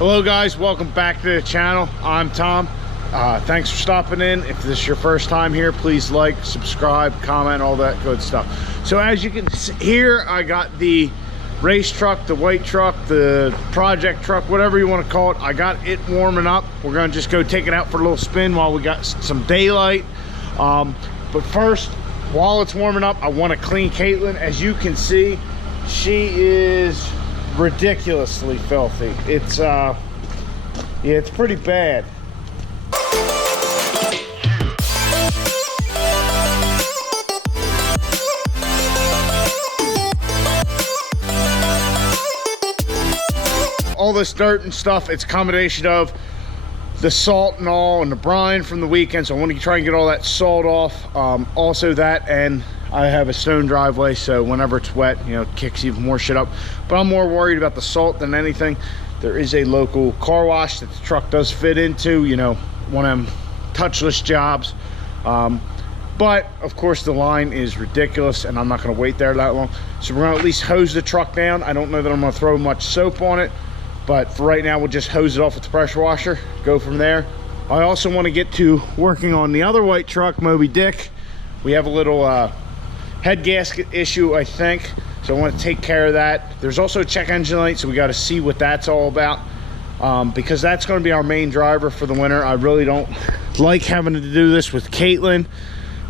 Hello guys, welcome back to the channel. I'm Tom. Thanks for stopping in. If this is your first time here, please like, subscribe, comment, all that good stuff. So as you can see here, I got the race truck, the white truck, the project truck, whatever you want to call it. I got it warming up. We're gonna just go take it out for a little spin while we got some daylight. But first, while it's warming up, I want to clean Caitlin. As you can see, she is ridiculously filthy. It's yeah, it's pretty bad. All this dirt and stuff, it's a combination of the salt and all and the brine from the weekend, so I want to try and get all that salt off. Also that, and I have a stone driveway, so whenever it's wet, you know, it kicks even more shit up. But I'm more worried about the salt than anything. There is a local car wash that the truck does fit into, you know, one of them touchless jobs. But of course the line is ridiculous and I'm not going to wait there that long, so we're going to at least hose the truck down. I don't know that I'm going to throw much soap on it, but for right now we'll just hose it off with the pressure washer, go from there. I also want to get to working on the other white truck, Moby Dick. We have a little head gasket issue, I think, so I want to take care of that. There's also a check engine light, so we got to see what that's all about, because that's going to be our main driver for the winter. I really don't like having to do this with Caitlin,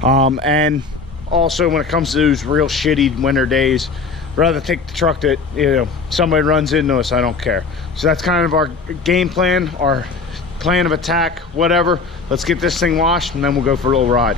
and also when it comes to those real shitty winter days, rather take the truck that, you know, somebody runs into us. I don't care. So that's kind of our game plan, our plan of attack, whatever. Let's get this thing washed and then we'll go for a little ride.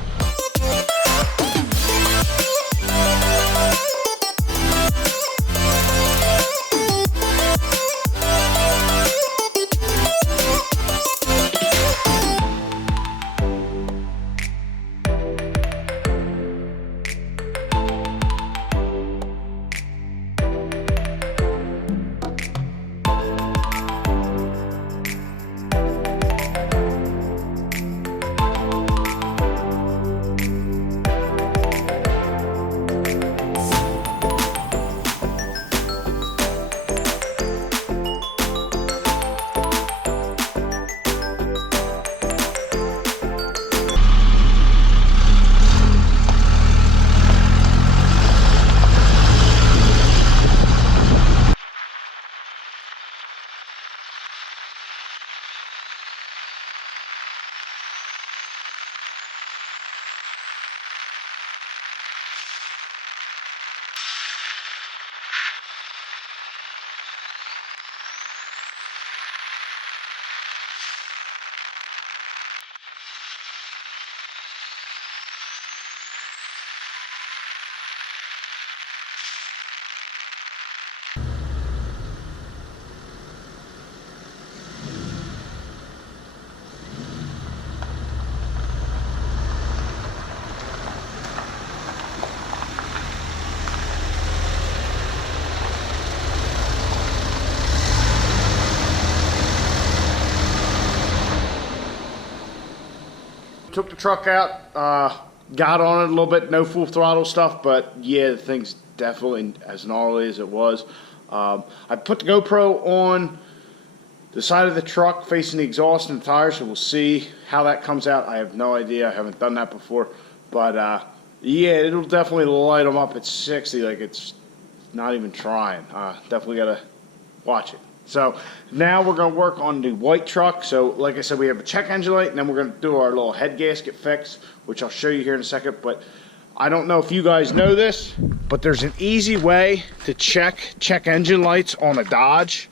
Took the truck out, got on it a little bit, no full throttle stuff, but yeah, the thing's definitely as gnarly as it was. I put the GoPro on the side of the truck facing the exhaust and the tires, so we'll see how that comes out. I have no idea, I haven't done that before, but yeah, it'll definitely light them up at 60, like it's not even trying. Definitely gotta watch it. So now we're going to work on the white truck. So like I said, we have a check engine light, and then we're going to do our little head gasket fix, which I'll show you here in a second. But I don't know if you guys know this, but there's an easy way to check engine lights on a Dodge.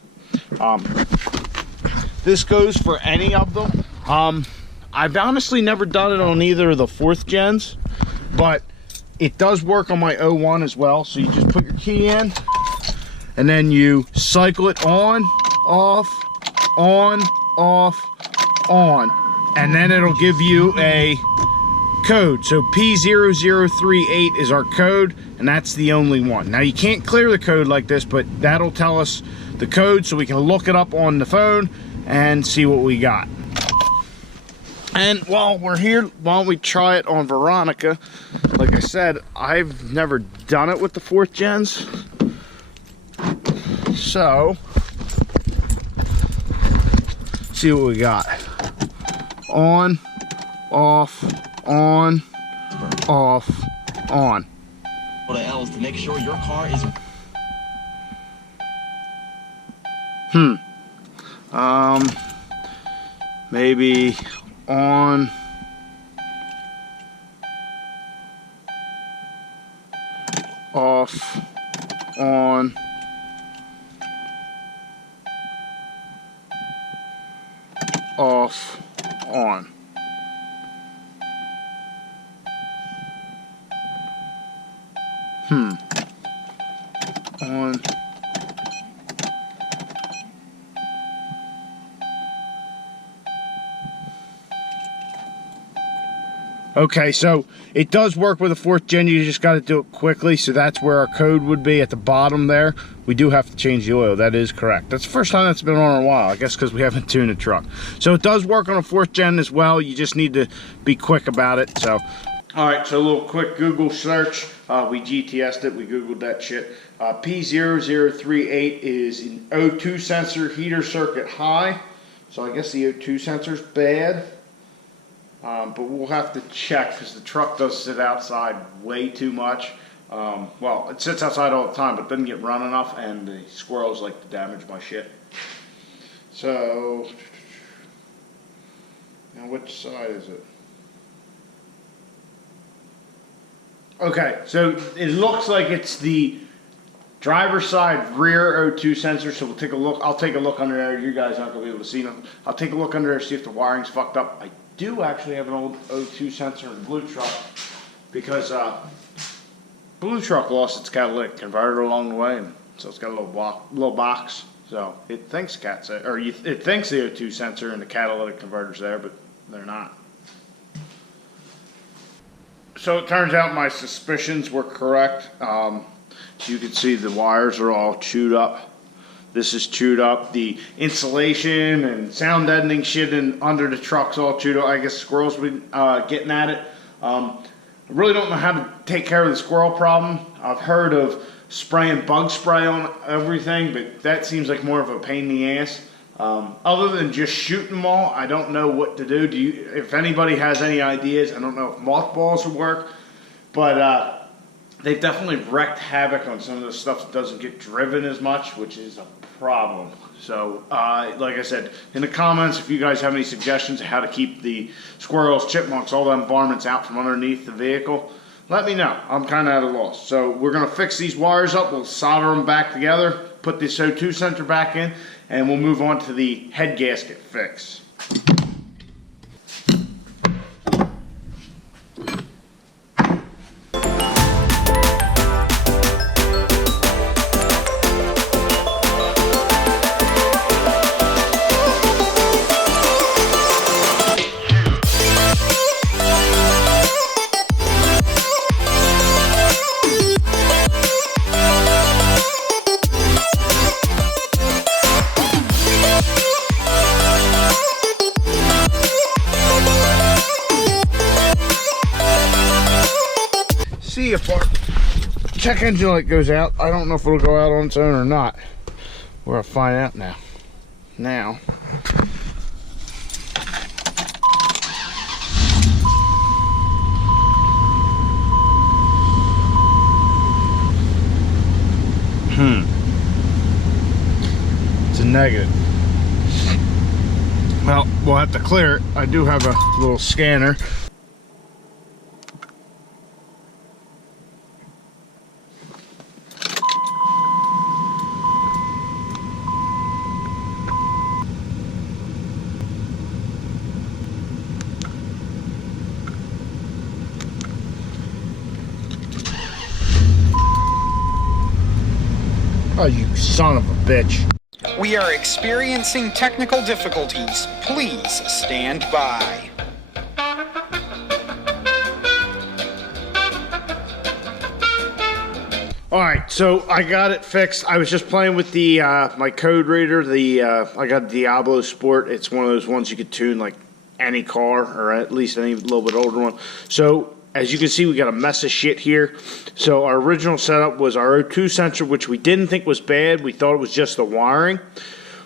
This goes for any of them. I've honestly never done it on either of the 4th gens, but it does work on my 01 as well. So you just put your key in, and then you cycle it on, off, on, off, on, and then it'll give you a code. So P0038 is our code, and that's the only one. Now you can't clear the code like this, but that'll tell us the code so we can look it up on the phone and see what we got. And while we're here, why don't we try it on Veronica? Like I said, I've never done it with the 4th gens. So see what we got. On, off, on, off, on. What the L is to make sure your car is... Maybe on, off, on, off, on. On. Okay, so it does work with a 4th gen, you just got to do it quickly, so that's where our code would be at the bottom there. We do have to change the oil, that is correct. That's the first time that's been on in a while, I guess because we haven't tuned the truck. So it does work on a 4th gen as well, you just need to be quick about it. So, alright, so a little quick Google search. We GTS'd it, we Googled that shit. P0038 is an O2 sensor heater circuit high, so I guess the O2 sensor's bad. But we'll have to check because the truck does sit outside way too much. Well, it sits outside all the time, but it doesn't get run enough, and the squirrels like to damage my shit. So, now which side is it? Okay, so it looks like it's the driver's side rear O2 sensor, so we'll take a look. I'll take a look under there. You guys aren't going to be able to see them. I'll take a look under there, see if the wiring's fucked up. I do actually have an old O2 sensor in the blue truck because blue truck lost its catalytic converter along the way, and so it's got a little box. So it thinks it thinks the O2 sensor and the catalytic converter's there, but they're not. So it turns out my suspicions were correct. You can see the wires are all chewed up. This is chewed up. The insulation and sound deadening shit under the truck's all chewed up. I guess squirrels been getting at it. I really don't know how to take care of the squirrel problem. I've heard of spraying bug spray on everything, but that seems like more of a pain in the ass. Other than just shooting them all, I don't know what to do. If anybody has any ideas, I don't know if mothballs would work, but they've definitely wreaked havoc on some of the stuff that doesn't get driven as much, which is a problem. So, like I said, in the comments, if you guys have any suggestions of how to keep the squirrels, chipmunks, all them varmints out from underneath the vehicle, let me know. I'm kind of at a loss. So we're going to fix these wires up. We'll solder them back together, put this O2 sensor back in, and we'll move on to the head gasket fix. See if our check engine light goes out. I don't know if it'll go out on its own or not. We're gonna find out now. It's a negative. Well, we'll have to clear it. I do have a little scanner. Oh, you son of a bitch. We are experiencing technical difficulties. Please stand by. Alright, so I got it fixed. I was just playing with the my code reader. I got Diablo Sport. It's one of those ones you could tune like any car, or at least any little bit older one. So as you can see, we got a mess of shit here. So our original setup was our O2 sensor, which we didn't think was bad. We thought it was just the wiring.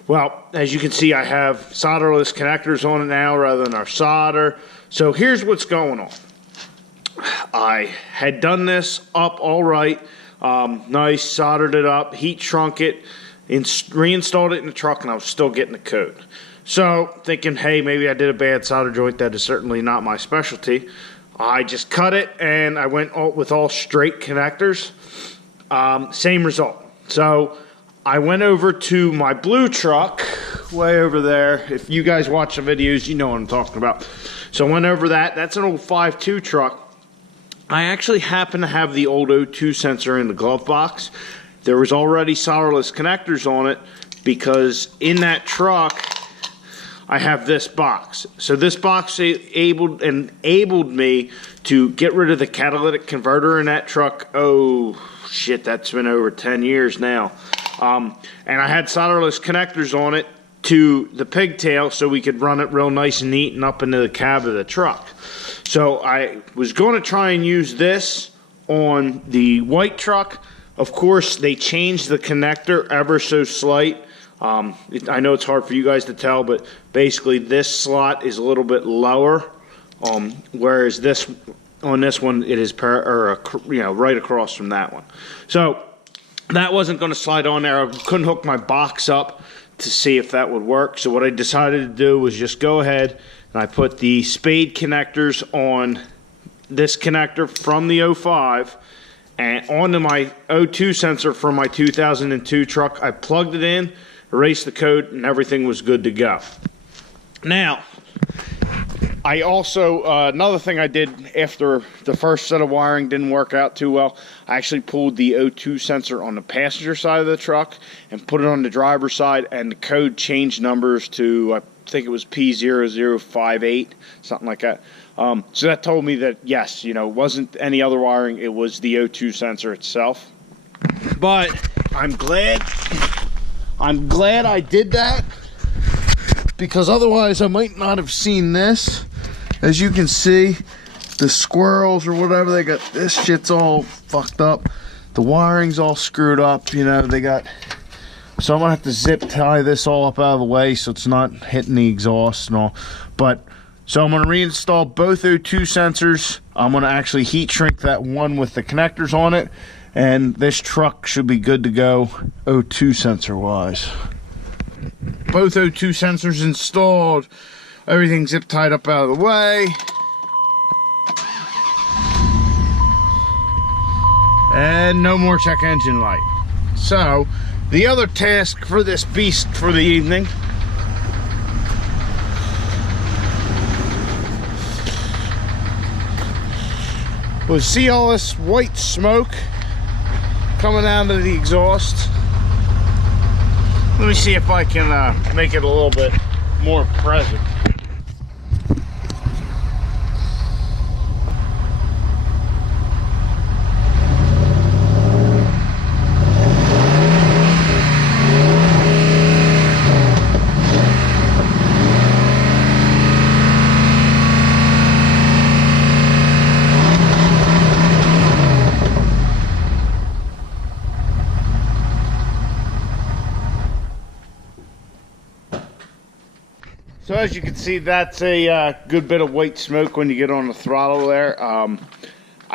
Well, as you can see, I have solderless connectors on it now rather than our solder. So here's what's going on. I had done this up all right, nice, soldered it up, heat shrunk it, reinstalled it in the truck, and I was still getting the code. So thinking, hey, maybe I did a bad solder joint. That is certainly not my specialty. I just cut it, and I went with all straight connectors. Same result. So I went over to my blue truck, way over there. If you guys watch the videos, you know what I'm talking about. So I went over that. That's an old 5.2 truck. I actually happen to have the old O2 sensor in the glove box. There was already solderless connectors on it because in that truck, I have this box. So this box enabled me to get rid of the catalytic converter in that truck. Oh, shit, that's been over 10 years now. And I had solderless connectors on it to the pigtail so we could run it real nice and neat and up into the cab of the truck. So I was going to try and use this on the white truck. Of course, they changed the connector ever so slight. I know it's hard for you guys to tell, but basically this slot is a little bit lower, whereas this on this one it is right across from that one. So that wasn't going to slide on there. I couldn't hook my box up to see if that would work. So what I decided to do was just go ahead and I put the spade connectors on this connector from the 05 and onto my O2 sensor from my 2002 truck. I plugged it in, erased the code, and everything was good to go. Now, I also, another thing I did after the first set of wiring didn't work out too well, I actually pulled the O2 sensor on the passenger side of the truck and put it on the driver's side, and the code changed numbers to, I think it was P0058, something like that. So that told me that, yes, it wasn't any other wiring, it was the O2 sensor itself. But I'm glad I did that, because otherwise I might not have seen this. As you can see, the squirrels or whatever, they got this shit's all fucked up. The wiring's all screwed up, so I'm gonna have to zip tie this all up out of the way so it's not hitting the exhaust and all. So I'm gonna reinstall both O2 sensors. I'm gonna actually heat shrink that one with the connectors on it, and this truck should be good to go O2 sensor wise. Both O2 sensors installed, everything zip tied up out of the way. And no more check engine light. So the other task for this beast for the evening was see all this white smoke coming out of the exhaust. Let me see if I can make it a little bit more present. So as you can see, that's a good bit of white smoke when you get on the throttle there. I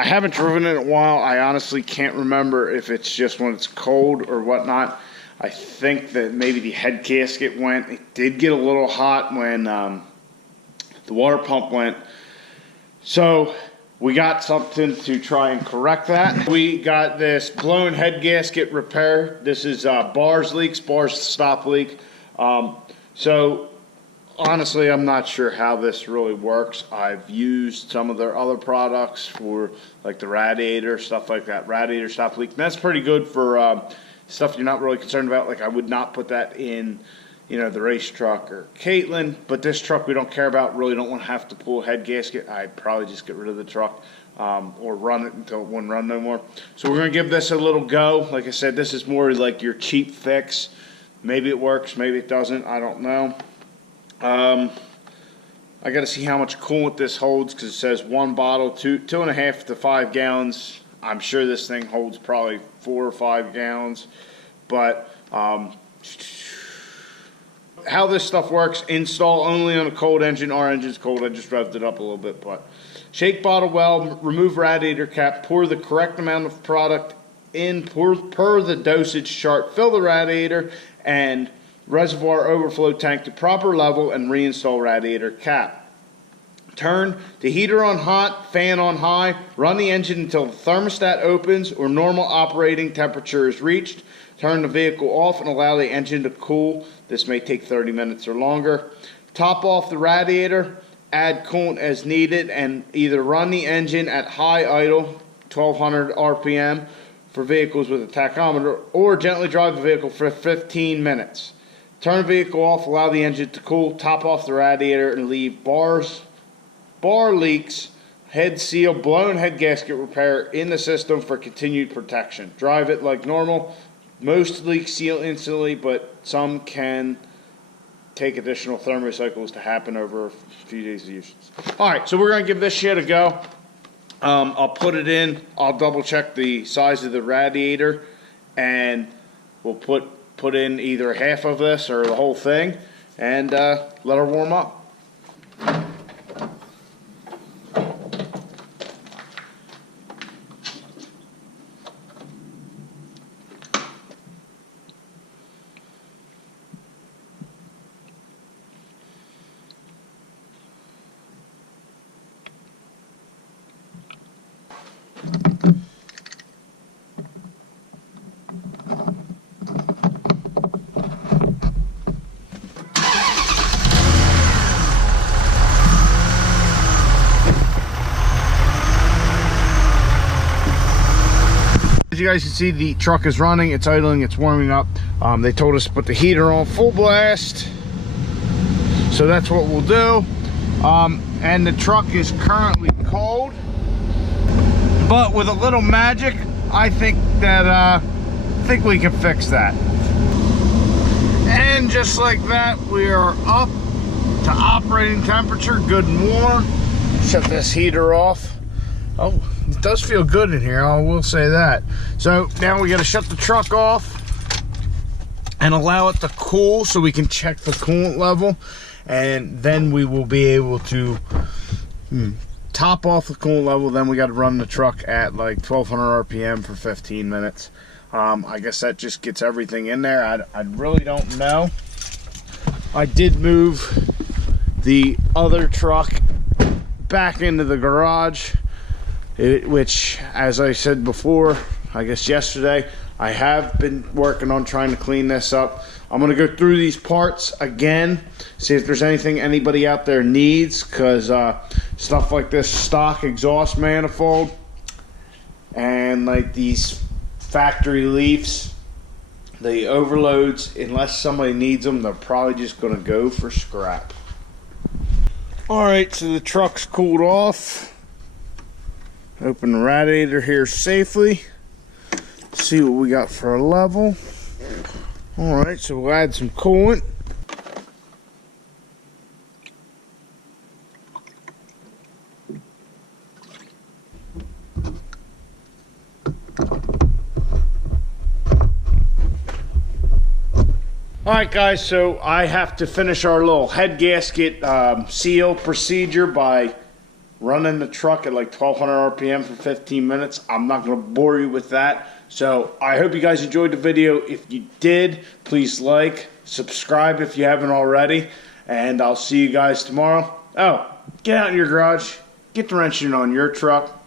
haven't driven it in a while. I honestly can't remember if it's just when it's cold or whatnot. I think that maybe the head gasket went. It did get a little hot when the water pump went. So we got something to try and correct that. We got this blown head gasket repair. This is Bars stop leak. So honestly, I'm not sure how this really works. I've used some of their other products for like the radiator, stuff like that, radiator stop leak. And that's pretty good for stuff you're not really concerned about. Like I would not put that in, the race truck or Caitlin, but this truck we don't care about, really don't want to have to pull a head gasket. I'd probably just get rid of the truck or run it until it wouldn't run no more. So we're going to give this a little go. Like I said, this is more like your cheap fix. Maybe it works, maybe it doesn't, I don't know. I got to see how much coolant this holds because it says one bottle, 2.5 to 5 gallons. I'm sure this thing holds probably 4 or 5 gallons, but how this stuff works, install only on a cold engine. Our engine's cold, I just revved it up a little bit. But shake bottle well, remove radiator cap, pour the correct amount of product in per the dosage chart, fill the radiator and reservoir overflow tank to proper level and reinstall radiator cap. Turn the heater on hot, fan on high, run the engine until the thermostat opens or normal operating temperature is reached. Turn the vehicle off and allow the engine to cool. This may take 30 minutes or longer. Top off the radiator, add coolant as needed, and either run the engine at high idle, 1200 RPM for vehicles with a tachometer, or gently drive the vehicle for 15 minutes. Turn the vehicle off, allow the engine to cool, top off the radiator, and leave bar leaks, head seal, blown head gasket repair in the system for continued protection. Drive it like normal. Most leaks seal instantly, but some can take additional thermocycles to happen over a few days of use. Alright, so we're going to give this shit a go. I'll put it in. I'll double check the size of the radiator, and we'll put in either half of this or the whole thing, and let her warm up. As you guys can see, the truck is running, it's idling, it's warming up. They told us to put the heater on full blast, so that's what we'll do. And the truck is currently cold, but with a little magic, I think we can fix that. And just like that, we are up to operating temperature, good and warm. Shut this heater off. Oh, it does feel good in here, I will say that. So now we got to shut the truck off and allow it to cool so we can check the coolant level, and then we will be able to top off the coolant level. Then we got to run the truck at like 1200 RPM for 15 minutes. I guess that just gets everything in there. I really don't know. I did move the other truck back into the garage, which, as I said before, I guess yesterday, I have been working on trying to clean this up. I'm going to go through these parts again, see if there's anything anybody out there needs, because stuff like this stock exhaust manifold and like these factory leafs, the overloads, unless somebody needs them, they're probably just going to go for scrap. Alright, so the truck's cooled off. Open the radiator here safely. See what we got for a level. Alright, so we'll add some coolant. Alright guys, so I have to finish our little head gasket seal procedure by running the truck at like 1200 RPM for 15 minutes. I'm not going to bore you with that. So I hope you guys enjoyed the video. If you did, please like, subscribe if you haven't already, and I'll see you guys tomorrow. Oh, get out in your garage, get the wrenching on your truck,